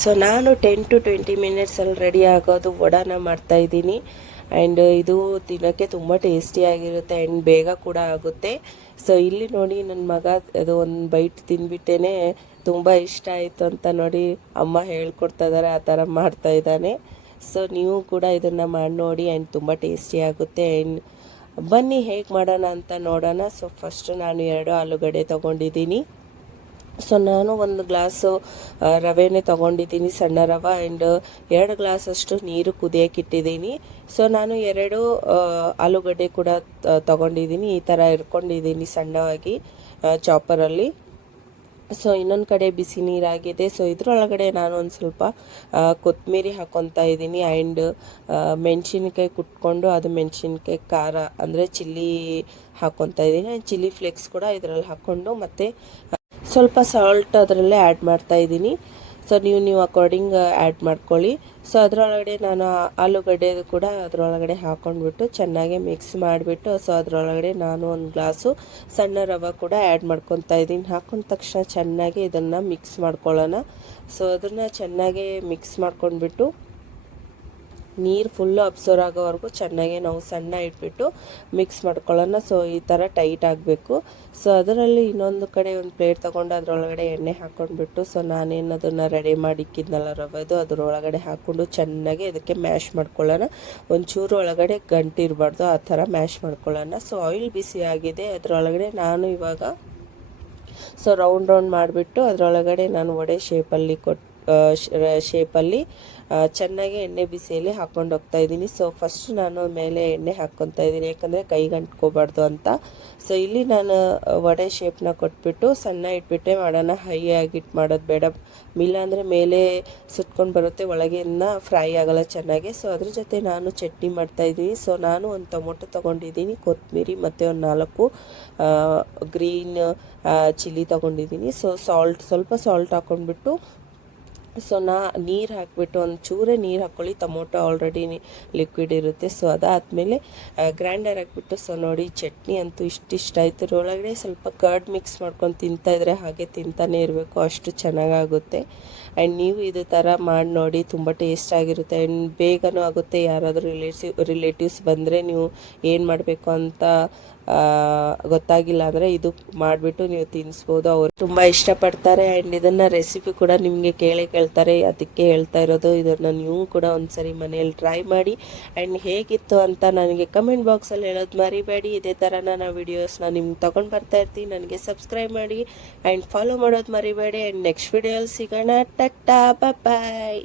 So ನಾನು 10 to 20 ಮಿನಿಟ್ಸಲ್ಲಿ ready ಆಗೋದು ವಡಾನ ಮಾಡ್ತಾಯಿದ್ದೀನಿ. ಆ್ಯಂಡ್ ಇದು ತಿನ್ನೋಕ್ಕೆ ತುಂಬ ಟೇಸ್ಟಿಯಾಗಿರುತ್ತೆ ಆ್ಯಂಡ್ ಬೇಗ ಕೂಡ ಆಗುತ್ತೆ. ಸೊ ಇಲ್ಲಿ ನೋಡಿ ನನ್ನ ಮಗ ಅದು ಒಂದು ಬೈಟ್ ತಿಂದ್ಬಿಟ್ಟೇ ತುಂಬ ಇಷ್ಟ ಆಯಿತು ಅಂತ ನೋಡಿ ಅಮ್ಮ ಹೇಳ್ಕೊಡ್ತಾ ಇದ್ದಾರೆ, ಆ ಥರ ಮಾಡ್ತಾಯಿದ್ದಾನೆ. ಸೊ ನೀವು ಕೂಡ ಇದನ್ನು ಮಾಡಿ ನೋಡಿ ಆ್ಯಂಡ್ ತುಂಬ ಟೇಸ್ಟಿಯಾಗುತ್ತೆ. ಆ್ಯಂಡ್ ಬನ್ನಿ ಹೇಗೆ ಮಾಡೋಣ ಅಂತ ನೋಡೋಣ. ಸೊ ಫಸ್ಟು ನಾನು 2 ಆಲೂಗಡ್ಡೆ ತೊಗೊಂಡಿದ್ದೀನಿ. ಸೊ ನಾನು 1 ಗ್ಲಾಸು ರವೆನೇ ತೊಗೊಂಡಿದ್ದೀನಿ, ಸಣ್ಣ ರವೆ. ಆ್ಯಂಡ್ 2 ಗ್ಲಾಸಷ್ಟು ನೀರು ಕುದಿಯೋಕೆ ಇಟ್ಟಿದ್ದೀನಿ. ಸೊ ನಾನು 2 ಆಲೂಗಡ್ಡೆ ಕೂಡ ತೊಗೊಂಡಿದ್ದೀನಿ, ಈ ಥರ ಇರ್ಕೊಂಡಿದ್ದೀನಿ ಸಣ್ಣವಾಗಿ ಚಾಪರಲ್ಲಿ. ಸೊ ಇನ್ನೊಂದು ಕಡೆ ಬಿಸಿ ನೀರಾಗಿದೆ. ಸೊ ಇದ್ರೊಳಗಡೆ ನಾನು ಒಂದು ಸ್ವಲ್ಪ ಕೊತ್ತಂಬರಿ ಹಾಕ್ಕೊತಾ ಇದ್ದೀನಿ. ಆ್ಯಂಡ್ ಮೆಣಸಿನ್ಕಾಯಿ ಕುಟ್ಕೊಂಡು ಅದು ಮೆಣಸಿನ್ಕಾಯಿ ಖಾರ ಅಂದರೆ ಚಿಲ್ಲಿ ಹಾಕ್ಕೊತಾ ಇದ್ದೀನಿ. ಚಿಲ್ಲಿ ಫ್ಲೇಕ್ಸ್ ಕೂಡ ಇದರಲ್ಲಿ ಹಾಕ್ಕೊಂಡು ಮತ್ತು ಸ್ವಲ್ಪ ಸಾಲ್ಟ್ ಅದರಲ್ಲೇ ಆ್ಯಡ್ ಮಾಡ್ತಾಯಿದ್ದೀನಿ. ಸೊ ನೀವು ಅಕಾರ್ಡಿಂಗ್ ಆ್ಯಡ್ ಮಾಡ್ಕೊಳ್ಳಿ. ಸೊ ಅದರೊಳಗಡೆ ನಾನು ಆಲೂಗಡ್ಡೆ ಕೂಡ ಅದರೊಳಗಡೆ ಹಾಕ್ಕೊಂಡ್ಬಿಟ್ಟು ಚೆನ್ನಾಗಿ ಮಿಕ್ಸ್ ಮಾಡಿಬಿಟ್ಟು, ಸೊ ಅದರೊಳಗಡೆ ನಾನು 1 ಗ್ಲಾಸು ಸಣ್ಣ ರವೆ ಕೂಡ ಆ್ಯಡ್ ಮಾಡ್ಕೊತಾ ಇದ್ದೀನಿ. ಹಾಕ್ಕೊಂಡ ತಕ್ಷಣ ಚೆನ್ನಾಗಿ ಇದನ್ನು ಮಿಕ್ಸ್ ಮಾಡ್ಕೊಳ್ಳೋಣ. ಸೊ ಅದನ್ನು ಚೆನ್ನಾಗಿ ಮಿಕ್ಸ್ ಮಾಡ್ಕೊಂಡ್ಬಿಟ್ಟು ನೀರು ಫುಲ್ಲು ಅಬ್ಸರ್ವ್ ಆಗೋವರೆಗೂ ಚೆನ್ನಾಗಿ ನಾವು ಸಣ್ಣ ಇಟ್ಬಿಟ್ಟು ಮಿಕ್ಸ್ ಮಾಡ್ಕೊಳ್ಳೋಣ. ಸೊ ಈ ಥರ ಟೈಟ್ ಆಗಬೇಕು. ಸೊ ಅದರಲ್ಲಿ ಇನ್ನೊಂದು ಕಡೆ ಒಂದು ಪ್ಲೇಟ್ ತೊಗೊಂಡು ಅದರೊಳಗಡೆ ಎಣ್ಣೆ ಹಾಕ್ಕೊಂಡ್ಬಿಟ್ಟು, ಸೊ ನಾನೇನು ಅದನ್ನು ರೆಡಿ ಮಾಡಿ ಇಕ್ಕಿದ್ನಲ್ಲ ರವೆದು, ಅದರೊಳಗಡೆ ಹಾಕ್ಕೊಂಡು ಚೆನ್ನಾಗಿ ಅದಕ್ಕೆ ಮ್ಯಾಶ್ ಮಾಡ್ಕೊಳ್ಳೋಣ. ಒಂಚೂರು ಒಳಗಡೆ ಗಂಟಿರಬಾರ್ದು, ಆ ಥರ ಮ್ಯಾಶ್ ಮಾಡ್ಕೊಳ್ಳೋಣ. ಸೊ ಆಯಿಲ್ ಬಿಸಿ ಆಗಿದೆ, ಅದರೊಳಗಡೆ ನಾನು ಇವಾಗ ಸೊ ರೌಂಡ್ ಮಾಡಿಬಿಟ್ಟು ಅದರೊಳಗಡೆ ನಾನು ವಡೆ ಶೇಪಲ್ಲಿ ಚೆನ್ನಾಗಿ ಎಣ್ಣೆ ಬಿಸಿಯಲ್ಲಿ ಹಾಕ್ಕೊಂಡು ಹೋಗ್ತಾ ಇದ್ದೀನಿ. ಸೊ ಫಸ್ಟ್ ನಾನು ಮೇಲೆ ಎಣ್ಣೆ ಹಾಕ್ಕೊತಾ ಇದ್ದೀನಿ, ಯಾಕಂದರೆ ಕೈಗೆ ಅಂಟ್ಕೋಬಾರ್ದು ಅಂತ. ಸೊ ಇಲ್ಲಿ ನಾನು ವಡೆ ಶೇಪ್ನ ಕೊಟ್ಬಿಟ್ಟು ಸಣ್ಣ ಇಟ್ಬಿಟ್ಟೆ ಮಾಡೋಣ, ಹೈ ಆಗಿಟ್ಟು ಮಾಡೋದು ಬೇಡ. ಇಲ್ಲಾಂದರೆ ಮೇಲೆ ಸುತ್ಕೊಂಡು ಬರುತ್ತೆ, ಒಳಗಿನ್ನ ಫ್ರೈ ಆಗೋಲ್ಲ ಚೆನ್ನಾಗಿ. ಸೊ ಅದ್ರ ಜೊತೆ ನಾನು ಚಟ್ನಿ ಮಾಡ್ತಾಯಿದ್ದೀನಿ. ಸೊ ನಾನು ಒಂದು ಟೊಮೊಟೊ ತೊಗೊಂಡಿದ್ದೀನಿ, ಕೊತ್ತಂಬರಿ ಮತ್ತು ಒಂದು 4 ಗ್ರೀನ್ ಚಿಲ್ಲಿ ತೊಗೊಂಡಿದ್ದೀನಿ. ಸೊ ಸ್ವಲ್ಪ ಸಾಲ್ಟ್ ಹಾಕ್ಕೊಂಡ್ಬಿಟ್ಟು, ಸೊ ನೀರು ಹಾಕಿಬಿಟ್ಟು ಒಂದು ಚೂರೇ ನೀರು ಹಾಕ್ಕೊಳ್ಳಿ, ಟೊಮೊಟೊ ಆಲ್ರೆಡಿ ಲಿಕ್ವಿಡ್ ಇರುತ್ತೆ. ಸೊ ಅದಾದಮೇಲೆ ಗ್ರೈಂಡರ್ ಹಾಕ್ಬಿಟ್ಟು, ಸೊ ನೋಡಿ ಚಟ್ನಿ ಅಂತೂ ಇಷ್ಟ ಆಯಿತು. ಒಳಗಡೆ ಸ್ವಲ್ಪ ಕರ್ಡ್ ಮಿಕ್ಸ್ ಮಾಡ್ಕೊಂಡು ತಿಂತಾಯಿದ್ರೆ ಹಾಗೆ ತಿಂತಾನೆ ಇರಬೇಕು, ಅಷ್ಟು ಚೆನ್ನಾಗಾಗುತ್ತೆ. ಆ್ಯಂಡ್ ನೀವು ಇದು ಥರ ಮಾಡಿ ನೋಡಿ, ತುಂಬ ಟೇಸ್ಟ್ ಆಗಿರುತ್ತೆ ಆ್ಯಂಡ್ ಬೇಗನೂ ಆಗುತ್ತೆ. ಯಾರಾದರೂ ರಿಲೇಟಿವ್ಸ್ ಬಂದರೆ ನೀವು ಏನು ಮಾಡಬೇಕು ಅಂತ ಗೊತ್ತಾಗಿಲ್ಲ ಅಂದರೆ ಇದು ಮಾಡಿಬಿಟ್ಟು ನೀವು ತಿನ್ನಿಸ್ಬೋದು, ಅವರು ತುಂಬ ಇಷ್ಟಪಡ್ತಾರೆ. ಆ್ಯಂಡ್ ಇದನ್ನು ರೆಸಿಪಿ ಕೂಡ ನಿಮಗೆ ಕೇಳ್ತಾರೆ, ಅದಕ್ಕೆ ಹೇಳ್ತಾ ಇರೋದು. ಇದನ್ನು ನೀವು ಕೂಡ ಒಂದ್ಸರಿ ಮನೆಯಲ್ಲಿ ಟ್ರೈ ಮಾಡಿ ಆ್ಯಂಡ್ ಹೇಗಿತ್ತು ಅಂತ ನನಗೆ ಕಮೆಂಟ್ ಬಾಕ್ಸಲ್ಲಿ ಹೇಳೋದು ಮರಿಬೇಡಿ. ಇದೇ ಥರ ನಾನು ವೀಡಿಯೋಸ್ನ ನಿಮ್ಗೆ ತೊಗೊಂಡು ಬರ್ತಾ ಇರ್ತೀನಿ. ನನಗೆ ಸಬ್ಸ್ಕ್ರೈಬ್ ಮಾಡಿ ಆ್ಯಂಡ್ ಫಾಲೋ ಮಾಡೋದು ಮರಿಬೇಡಿ. ಆ್ಯಂಡ್ ನೆಕ್ಸ್ಟ್ ವಿಡಿಯೋಲ್ಲಿ ಸಿಗೋಣ. ಟಾಟಾ, ಬಾಯ್.